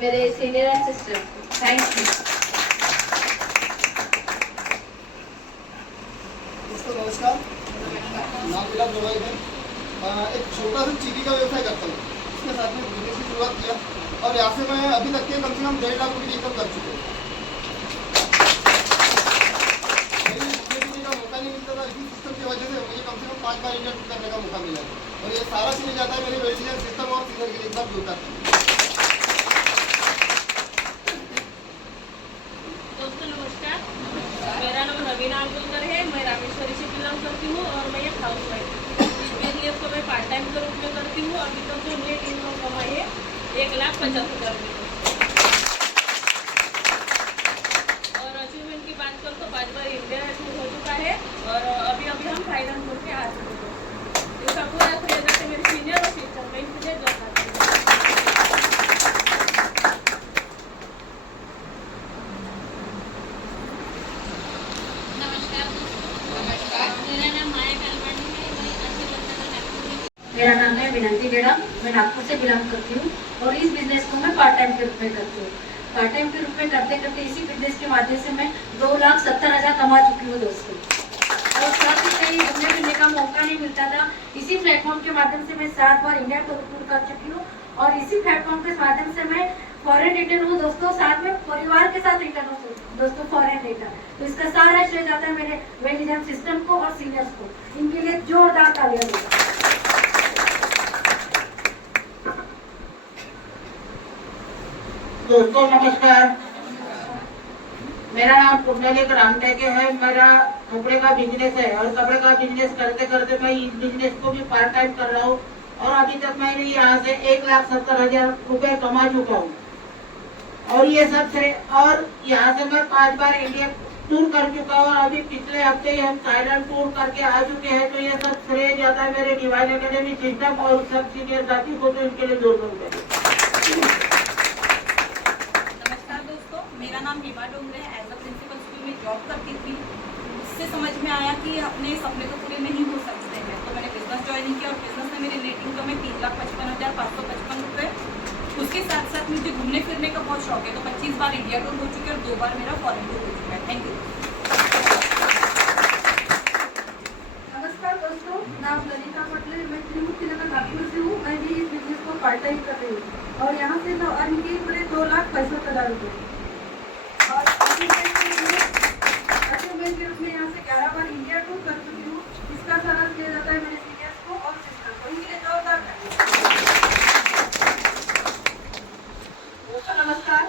मेरे senior assistant को। Thank you. दोस्तों नमस्कार, नाम मेरा प्रणय है। एक छोटा सा चीनी का व्यवसाय करता हूँ। इसके साथ में बिजनेस की शुरुआत किया और यहाँ से मैं अभी तक के कम से कम 1.5 लाख रुपये की इनकम कर चुके हैं। मुझे का मौका नहीं मिलता था, इसी सिस्टम की वजह से मुझे कम से कम 5 बार इंटरव्यू करने का मौका मिला है और ये सारा चीज़ जाता है मेरे वेल्डिंग सिस्टम और सीनियर के लिए एकदम जुड़ता है। दोस्तों नमस्कार, मेरा नाम रवीना आलवलकर है। मैं रामेश्वरी से बिलोंग करती हूँ और मैं एक हाउस वाइफ हूँ। इस बिजनेस को मैं पार्ट टाइम के रूप में करती हूँ। अभी तक जो नेट इनकम कमाई है 1,50,000 रुपये। और अचीवमेंट की बात करूँ तो 5 बार इंडिया टूर हो चुका है और अभी अभी हम फाइनेंस करके आ चुके हैं। इसका पूरा श्रेय जाते मेरे सीनियर और सिस्टम में मुझे जोड़ना चाहिए। मेरा नाम है विनंती गेड़ा। मैं नागपुर से बिलोंग करती हूँ और इस बिजनेस को मैं पार्ट टाइम के रूप में करती हूँ। पार्ट टाइम के रूप में करते करते इसी बिजनेस के माध्यम से मैं 2,70,000 कमा चुकी हूँ दोस्तों। और साथ ही कहीं घूमने फिरने का मौका नहीं मिलता था। इसी प्लेटफॉर्म के माध्यम से मैं 7 बार इंडिया टूर कर चुकी हूँ और इसी प्लेटफॉर्म के माध्यम से मैं फॉरेन रिटर्न हूँ दोस्तों। साथ में परिवार के साथ रिटर्न हूँ दोस्तों, फॉरेन रिटर्न। तो इसका सारा श्रेय जाता है मेरे वेलिजन सिस्टम को और सीनियर्स को। इनके लिए जोरदार तालियां दें। दोस्तों नमस्कार, मेरा नाम पुण्यलिक रामटेके है। मेरा कपड़े का बिजनेस है और कपड़े का बिजनेस करते करते मैं इस बिजनेस को भी पार्ट टाइम कर रहा हूँ और अभी तक मैंने यहाँ से 1,70,000 रुपये कमा चुका हूँ। और ये सब से और यहाँ से मैं 5 बार इंडिया टूर कर चुका हूँ और अभी पिछले हफ्ते ही हम थाईलैंड टूर करके आ चुके हैं। तो ये सब श्रेय जाता है मेरे डिवाइन एकेडमी सिस्टम और सब सीनियर साथी को, तो इनके लिए जोर करूँगा। मेरा नाम हीमा डोंगरे है। एज अ प्रिंसिपल स्कूल में जॉब करती थी। उससे समझ में आया कि अपने सपने तो पूरे नहीं हो सकते हैं, तो मैंने बिजनेस ज्वाइन किया और बिजनेस में मेरी नेट इनकम है 3,55,555 रुपये। उसके साथ साथ मुझे घूमने फिरने का बहुत शौक है, तो 25 बार इंडिया टूर हो चुके हैं और 2 बार मेरा फॉरेन टूर हो चुका है। Thank you. नमस्कार दोस्तों, नाम ललिता पटेल। मैं त्रिमुखी नगर नागपुर से हूँ। मैं भी इस बिजनेस को पार्ट टाइम कर रही हूँ और यहाँ से अर्न किए पूरे 2,65,000 रुपये। और अचीवमेंट के रूप में यहाँ से 11 बार इंडिया टूर कर चुकी हूँ। इसका सारा श्रेय जाता है मेरे सीनियर्स को और सिस्टर को। इनके लिए जोरदार दोस्तों नमस्कार,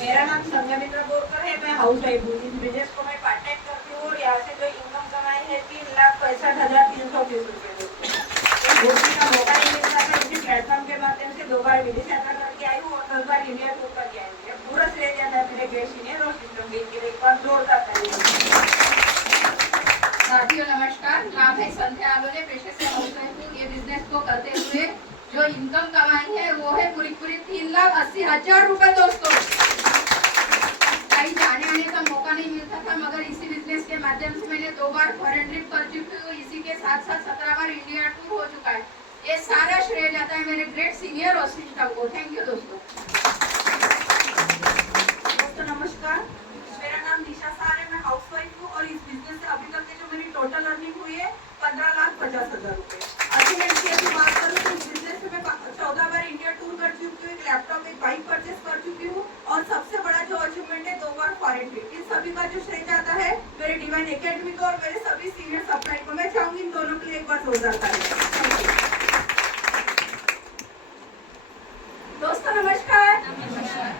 मेरा नाम संगमित्रा बोरकर है। मैं हाउस वाइफ हूँ। इस बिजनेस को मैं पार्ट टाइम करती हूँ और यहाँ से जो इनकम कमाई है 3,65,320 रुपये। घूमने का मौका नहीं मिलता था। इसी प्लेटफॉर्म के माध्यम से 2 बार विदेश यात्रा करके आई हूँ और 10 बार इंडिया टूर करके आई हूँ। पूरा श्रेय जाता है मेरे ग्रेट सीनियर और सिस्टम के। इनके लिए एक बार जोरदार तालियां। साथियों नमस्कार, नाम है संध्या आलोले। पेशे से हाउस वाइफ हूँ। ये बिजनेस को करते हुए जो इनकम कमाई है वो है पूरी 3,80,000 रुपए दोस्तों। कहीं जाने आने का मौका नहीं मिलता था, मगर इसी बिजनेस के माध्यम से मैंने 2 बार फॉरेन ट्रिप कर चुकी हूँ। इसी के साथ साथ 17 बार इंडिया टूर हो चुका है। ये सारा श्रेय जाता है मेरे ग्रेट सीनियर और सिस्टम को। थैंक यू दोस्तों। दोस्तों नमस्कार, मेरा नाम निशा सार है। मैं हाउस वाइफ हूँ और इस बिजनेस से अभी तक की जो मेरी टोटल अर्निंग हुई है 15,50,000 रुपये। अचीवमेंट की यदि बात करूँ तो इस बिजनेस से मैं 14 बार इंडिया टूर कर चुकी हूँ, एक लैपटॉप, एक बाइक परचेस कर चुकी हूँ और सबसे बड़ा जो अचीवमेंट है 2 बार फॉरेन ट्रिप। इन सभी का जो श्रेय जाता है मेरे डिवाइन एकेडमी को और मेरे सभी सीनियर सप्लाई को। मैं चाहूंगी इन दोनों के लिए एक बार जोरदार तालियां। दोस्तों नमस्कार,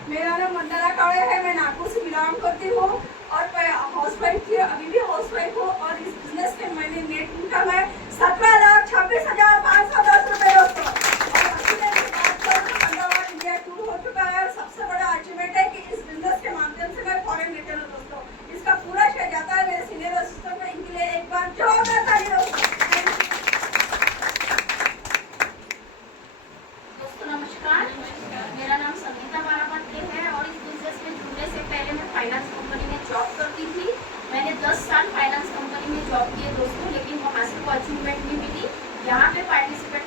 मेरा नाम मंडला कावड़े है। मैं नागपुर से बिलोंग करती हूँ और मैं हाउस वाइफ थी, अभी भी हाउस वाइफ हूँ और इस बिजनेस के मैंने नेट इनकम है 17,26,510 रुपये दोस्तों। और अचीवमेंट की बात करूँ तो 15 बार इंडिया टूर हो चुका है और सबसे बड़ा अचीवमेंट है कि इस बिजनेस के माध्यम से मैं फॉरेन रिटर्न हूँ दोस्तों। इसका पूरा श्रेय जाता है मेरे सीनियर असिस्टेंट में। इनके लिए एक बार जोरदार तालियां दोस्तों। दोस्तों नमस्कार, मेरा नाम संगीता बारापट्टे है और इस बिजनेस में जुड़ने से पहले मैं फाइनेंस कंपनी में जॉब करती थी। मैंने 10 साल फाइनेंस कंपनी में जॉब किए दोस्तों, लेकिन वहाँ से वो अचीवमेंट नहीं मिली। यहाँ पे पार्टिसिपेट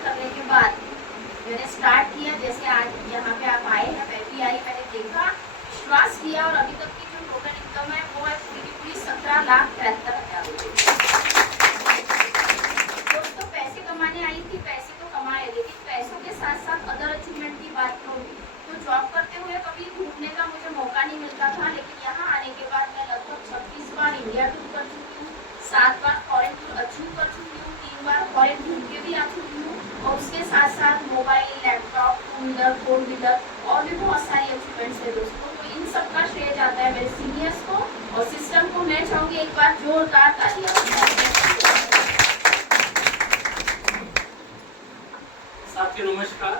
व्हीलर, 4 व्हीलर और भी बहुत सारी अचीवमेंट्स है दोस्तों। तो इन सब का श्रेय जाता है मेरे सीनियर्स को और सिस्टम को। मैं चाहूँगी एक बार जोरदार तालियां। साथियों नमस्कार।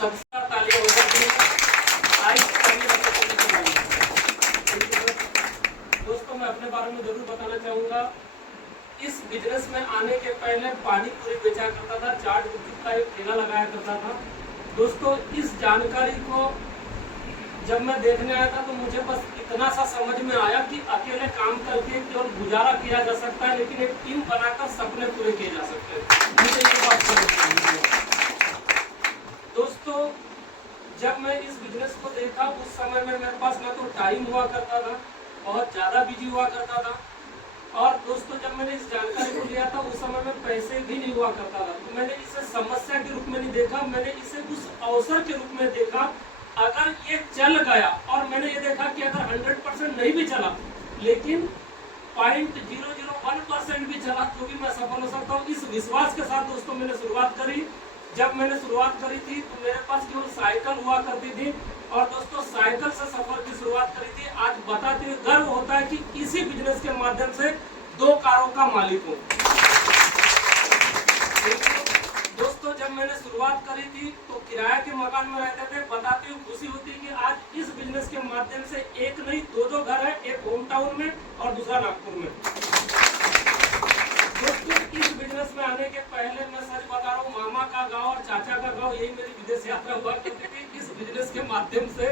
सबसे तालियां हो जाती हैं। दोस्तों मैं अपने बारे में जरूर बताना चाहूँगा। इस बिजनेस में आने के पहले पानी पूरी बेचा करता था, चाट गुपचुप का एक ठेला लगाया करता था। दोस्तों इस जानकारी को जब मैं देखने आया था तो मुझे बस इतना सा समझ में आया कि अकेले काम करके केवल गुजारा किया जा सकता है, लेकिन एक टीम बनाकर सपने पूरे किए जा सकते हैं। मुझे ये बात समझ में आई। दोस्तों जब मैं इस बिजनेस को देखा उस समय में मेरे पास ना तो टाइम हुआ करता था, बहुत ज़्यादा बिजी हुआ करता था, और दोस्तों जब मैंने इस जानकारी को लिया था उस समय में पैसे भी नहीं हुआ करता था। तो मैंने इसे समस्या के रूप में नहीं देखा, मैंने इसे उस अवसर के रूप में देखा। अगर ये चल गया और मैंने ये देखा कि अगर 100% नहीं भी चला लेकिन 0.001% भी चला तो भी मैं सफल हो सकता हूँ। इस विश्वास के साथ दोस्तों मैंने शुरुआत करी। जब मैंने शुरुआत करी थी तो मेरे पास केवल साइकिल हुआ करती थी, और दोस्तों साइकिल से सफर की शुरुआत करी थी। आज बताते हुए गर्व होता है कि इसी बिजनेस के माध्यम से 2 कारों का मालिक हूँ। दोस्तों जब मैंने शुरुआत करी थी तो किराए के मकान में रहते थे। बताते हुए खुशी होती है कि आज इस बिजनेस के माध्यम से एक नहीं 2 घर है, एक होम टाउन में और दूसरा नागपुर में। दोस्तों इस बिजनेस में आने के पहले मैं सच बता रहा हूँ, मामा का गांव और चाचा का गांव यही मेरी विदेश यात्रा हुआ करती थी। इस बिजनेस के माध्यम से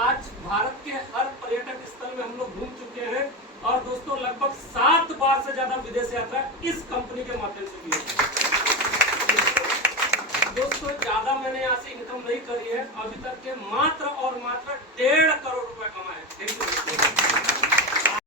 आज भारत के हर पर्यटक स्थल में हम लोग घूम चुके हैं, और दोस्तों लगभग 7 बार से ज्यादा विदेश यात्रा इस कंपनी के माध्यम से की है। दोस्तों ज्यादा मैंने यहाँ से इनकम नहीं करी है, अभी तक के मात्र और मात्र 1.5 करोड़ रुपए कमाए। Thank you.